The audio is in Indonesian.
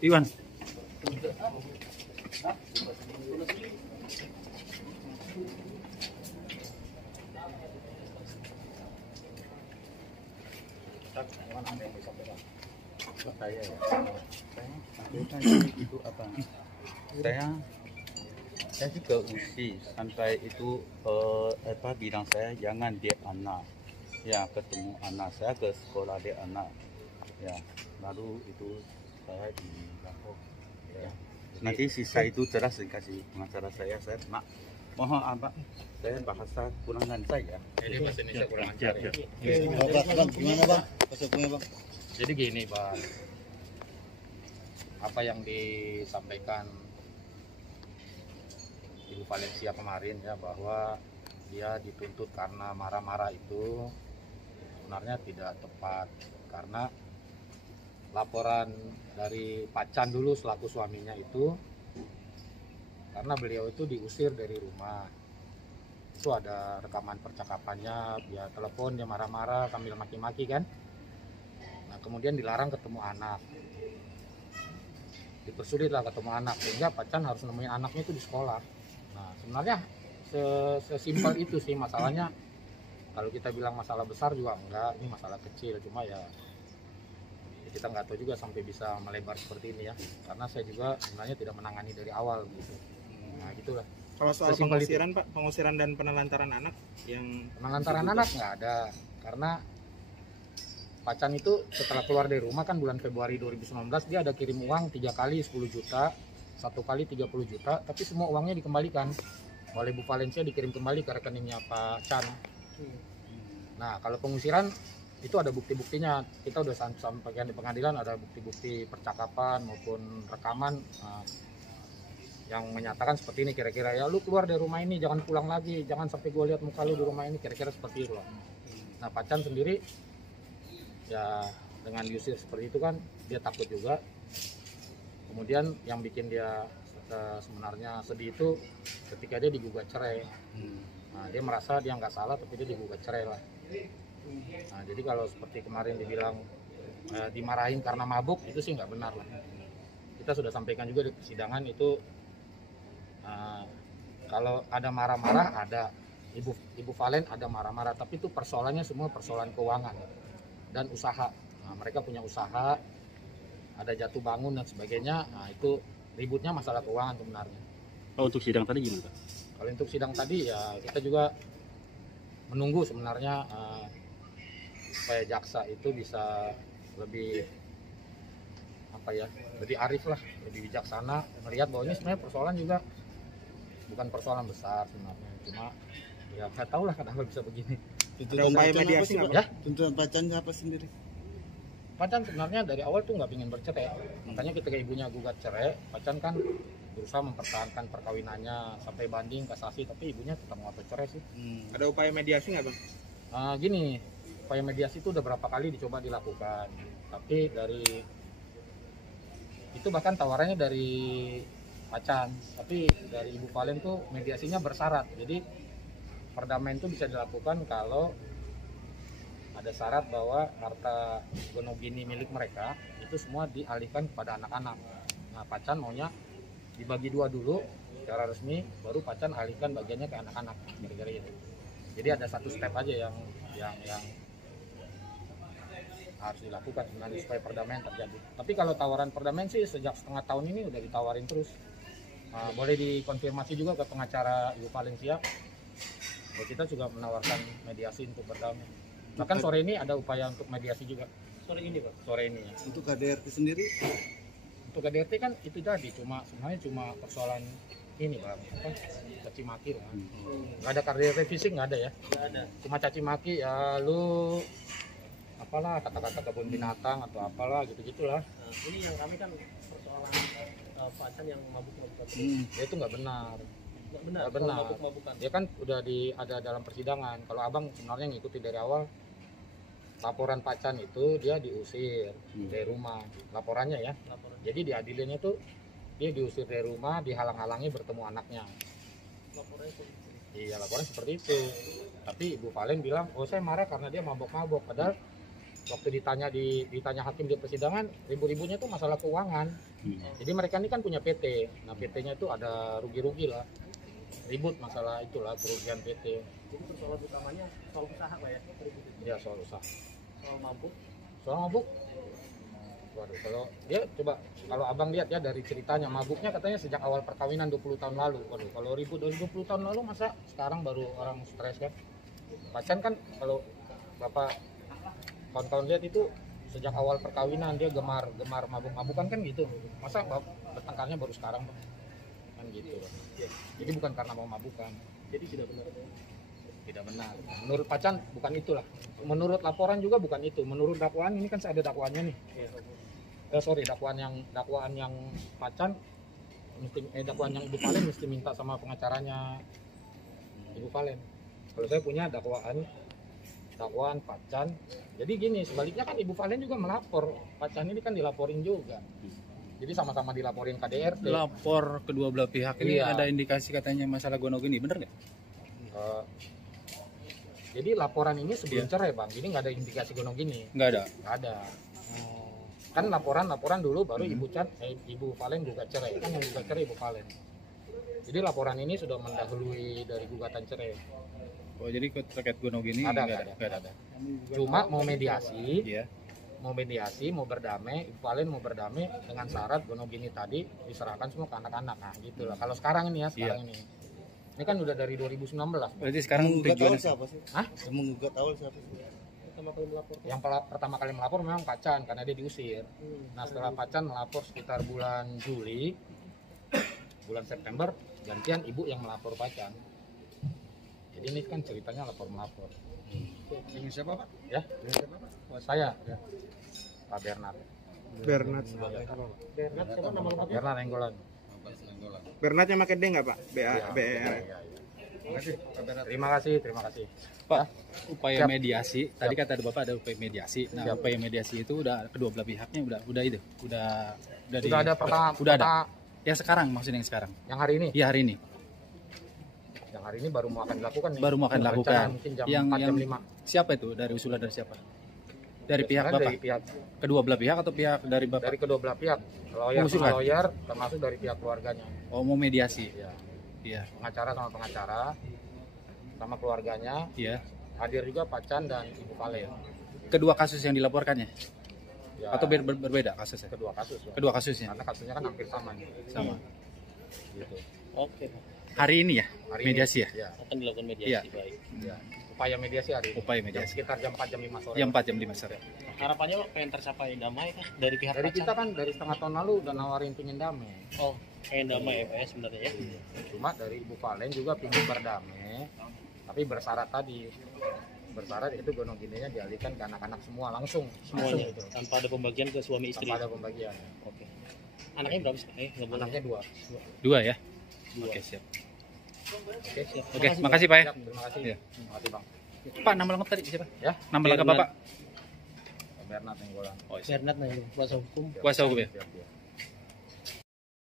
Iwan. Itu apa? Saya juga usi sampai itu bilang saya jangan dia anak ya, ketemu anak saya ke sekolah dia anak ya, baru itu saya dilapor ya. Nanti sisa itu jelas dikasih pengacara saya mohon apa, saya bahasa kurang lancar ya. Jadi bahasa Indonesia kurang lancar ya. Gimana bang? Pasoknya bang? Jadi gini bang, apa yang disampaikan Ibu Valencia kemarin ya, bahwa dia dituntut karena marah-marah itu sebenarnya tidak tepat, karena laporan dari Pacan dulu selaku suaminya itu, karena beliau itu diusir dari rumah. Itu ada rekaman percakapannya, dia telepon, dia marah-marah sambil maki-maki kan. Nah kemudian dilarang ketemu anak, dipersulit lah ketemu anak, sehingga Pacan harus nemuin anaknya itu di sekolah. Nah sebenarnya sesimpel itu sih masalahnya. Kalau kita bilang masalah besar juga enggak, ini masalah kecil, cuma ya kita nggak tahu juga sampai bisa melebar seperti ini ya, karena saya juga sebenarnya tidak menangani dari awal gitu. Nah gitulah. Kalau soal pengusiran Pak, pengusiran dan penelantaran anak yang penelantaran anak nggak ada, karena Pacan itu setelah keluar dari rumah kan bulan Februari 2019 dia ada kirim uang 3 kali 10 juta, 1 kali 30 juta, tapi semua uangnya dikembalikan oleh Bu Valencia, dikirim kembali ke rekeningnya Pak Chan. Nah kalau pengusiran itu ada bukti-buktinya, kita udah sampaikan di pengadilan, ada bukti-bukti percakapan maupun rekaman yang menyatakan seperti ini kira-kira, ya lu keluar dari rumah ini jangan pulang lagi, jangan sampai gue lihat muka lu di rumah ini, kira-kira seperti itu loh. Nah Pacan sendiri ya dengan diusir seperti itu kan dia takut juga. Kemudian yang bikin dia sebenarnya sedih itu ketika dia digugat cerai. Nah dia merasa dia nggak salah tapi dia digugat cerai lah. Nah jadi kalau seperti kemarin dibilang dimarahin karena mabuk, itu sih nggak benar lah. Kita sudah sampaikan juga di persidangan itu, kalau ada marah-marah ada, Ibu Valen ada marah-marah, tapi itu persoalannya semua persoalan keuangan dan usaha. Nah, mereka punya usaha, ada jatuh bangun dan sebagainya. Nah itu ributnya masalah keuangan sebenarnya. Oh, untuk sidang tadi gimana Pak? Kalau untuk sidang tadi ya kita juga menunggu sebenarnya supaya jaksa itu bisa lebih apa ya, lebih arif lah, lebih bijaksana, melihat bahwa ini sebenarnya persoalan juga bukan persoalan besar sebenarnya, cuma ya nggak tahu lah kenapa bisa begini. Tuntutan upaya mediasi Ya? Tuntutan Pacan apa sendiri? Pacan sebenarnya dari awal tuh nggak ingin bercerai, makanya ketika ibunya gugat cerai, Pacan kan berusaha mempertahankan perkawinannya sampai banding kasasi, tapi ibunya tetap mau cerai sih. Ada upaya mediasi nggak bang? Gini, upaya mediasi itu udah berapa kali dicoba dilakukan, tapi dari itu bahkan tawarannya dari Pacan, tapi dari Ibu Valen tuh mediasinya bersyarat. Jadi perdamaian itu bisa dilakukan kalau ada syarat bahwa harta gonogini milik mereka itu semua dialihkan kepada anak-anak. Nah Pacan maunya dibagi dua dulu secara resmi, baru Pacan alihkan bagiannya ke anak-anak, kira-kira itu. Jadi ada satu step aja yang harus dilakukan sebenarnya supaya perdamaian terjadi. Tapi kalau tawaran perdamaian sih sejak setengah tahun ini udah ditawarin terus. Boleh dikonfirmasi juga ke pengacara Ibu Valencia, bahwa kita juga menawarkan mediasi untuk berdamai. Bahkan sore ini ada upaya untuk mediasi juga. Sore ini Pak? Sore ini ya. Untuk KDRT sendiri? Untuk KDRT kan itu tadi sebenarnya cuma persoalan ini Bang, caci maki lah. Nggak ada KDRT fisik, nggak ada ya? Nggak ada. Cuma caci maki ya, lu apalah kata-kata kebun binatang atau apalah gitu-gitulah. Nah, ini yang kami kan persoalan Pacan yang mabuk-mabukan. Ya itu nggak benar. Nggak benar. Mabuk-mabukan. Dia kan udah ada dalam persidangan. Kalau abang sebenarnya ngikuti dari awal, laporan Pacan itu dia diusir dari rumah. Laporannya ya. Jadi diadilinnya tuh dia diusir dari rumah, dihalang-halangi bertemu anaknya. Laporannya seperti itu. Iya laporan seperti itu. Tapi Ibu Valen bilang, oh saya marah karena dia mabok-mabok. Padahal waktu ditanya hakim di persidangan, ribut-ributnya itu masalah keuangan. Jadi mereka ini kan punya PT. Nah, PT-nya itu ada rugi-rugi lah. Ribut masalah itulah kerugian PT. Jadi persoalan utamanya soal usaha Pak ya? Ya, soal usaha. Soal mabuk. Soal mabuk. Waduh, kalau abang lihat ya dari ceritanya, mabuknya katanya sejak awal perkawinan 20 tahun lalu. Waduh, kalau ribut dari 20 tahun lalu masa sekarang baru orang stres kan? Pacan kan kalau Bapak kawan-kawan lihat itu sejak awal perkawinan dia gemar mabuk-mabukan kan gitu. Masa bertengkarnya baru sekarang kan gitu. Jadi bukan karena mau mabukan. Jadi tidak benar. Tidak benar. Menurut Pacan bukan itulah. Menurut laporan juga bukan itu. Menurut dakwaan ini kan ada dakwaannya nih. Dakwaan yang Pacan dakwaan yang Ibu Valen mesti minta sama pengacaranya Ibu Valen. Kalau saya punya dakwaan Pacan. Jadi gini, sebaliknya kan Ibu Valen juga melapor. Pacan ini kan dilaporin juga. Jadi sama-sama dilaporin KDRT. Lapor kedua belah pihak ini Iya. ada indikasi katanya masalah gonogini, bener nggak? Jadi laporan ini sebelum cerai Bang. Jadi nggak ada indikasi gonong gini. Nggak ada. Nggak ada. Kan laporan dulu baru Ibu Valen gugat cerai. Kan yang gugat cerai Ibu Valen. Jadi laporan ini sudah mendahului dari gugatan cerai. Oh, jadi terkait gonogini Ada, nggak nggak ada. Cuma mau mediasi, Iya. mau berdamai, Ibu Valen mau berdamai dengan syarat gonogini tadi diserahkan semua ke anak-anak. Nah, gitulah. Kalau sekarang ini ya, ini. Ini kan udah dari 2019. Berarti sekarang Menggugat awal tujuannya siapa sih? Hah? Yang menggugat awal siapa sih? Pertama kali melapor. Yang pertama kali melapor memang Pacan karena dia diusir. Nah, setelah Pacan melapor sekitar bulan Juli, bulan September, gantian ibu yang melapor Pacan. Jadi ini kan ceritanya lapor melapor. Ini siapa Pak? Ya, saya, Pak Bernard. Bernard. Bernard siapa nama lengkapnya? Bernard Enggolan. Bernard yang pakai D nggak Pak? Iya, BER. iya. Terima kasih. Pak, upaya Siap. mediasi. Tadi kata ada Bapak ada upaya mediasi. Nah, Siap. upaya mediasi itu udah kedua belah pihaknya udah Sudah ada pertama. Udah ada. Yang sekarang maksudnya yang sekarang. Yang hari ini? Iya, hari ini. Yang hari ini baru mau akan dilakukan nih. Baru mau akan Rencana dilakukan. Mungkin jam Yang 4, jam 5. siapa itu? Dari usulan dari siapa? Dari pihak Biasanya Bapak. Dari pihak Kedua belah pihak atau pihak dari Bapak? dari kedua belah pihak. Lawyer Mengusulkan? sama lawyer termasuk dari pihak keluarganya. Oh, mau mediasi. Ya. Iya. Pengacara sama pengacara sama keluarganya, Iya. hadir juga Pacan dan Ibu Valen. Kedua kasus yang dilaporkannya Ya, atau berbeda kasusnya? kedua kasus ya. Kedua kasusnya Karena kasusnya kan hampir sama nih. sama. Gitu. Oke. Hari ini ya Hari mediasi ini, ya? ya. Akan dilakukan mediasi. Iya. Baik. Ya. Upaya mediasi hari ini. Upaya mediasi. Sekitar jam 4 jam 5 sore. Jam 4 jam 5 sore. Harapannya Pak pengen tercapai damai kah dari pihak Dari Pacan? kita kan dari setengah tahun lalu udah nawarin pingin damai. Oh, pengen damai ya Pak ya sebenarnya ya. Cuma dari Ibu Valen juga pingin berdamai, tapi bersyarat tadi. Bersyarat itu gonogininya dialihkan ke anak-anak semua langsung Semuanya gitu. tanpa ada pembagian ke suami istri. Tanpa ada pembagian. Oke. Anaknya berapa sih? Nggak boleh. Anaknya 2. Dua ya? Dua. Oke, siap. Oke, Siap. Oke, makasih Pak ya. Siap, terima kasih. Iya. Terima kasih Bang. Pak, nama lengkap tadi siapa? Ya, Nama lengkap Bernard. Bapak? Bernard Enggolan. Oh, siap. Bernard nah itu kuasa hukum. Kuasa hukum ya? Siap, siap.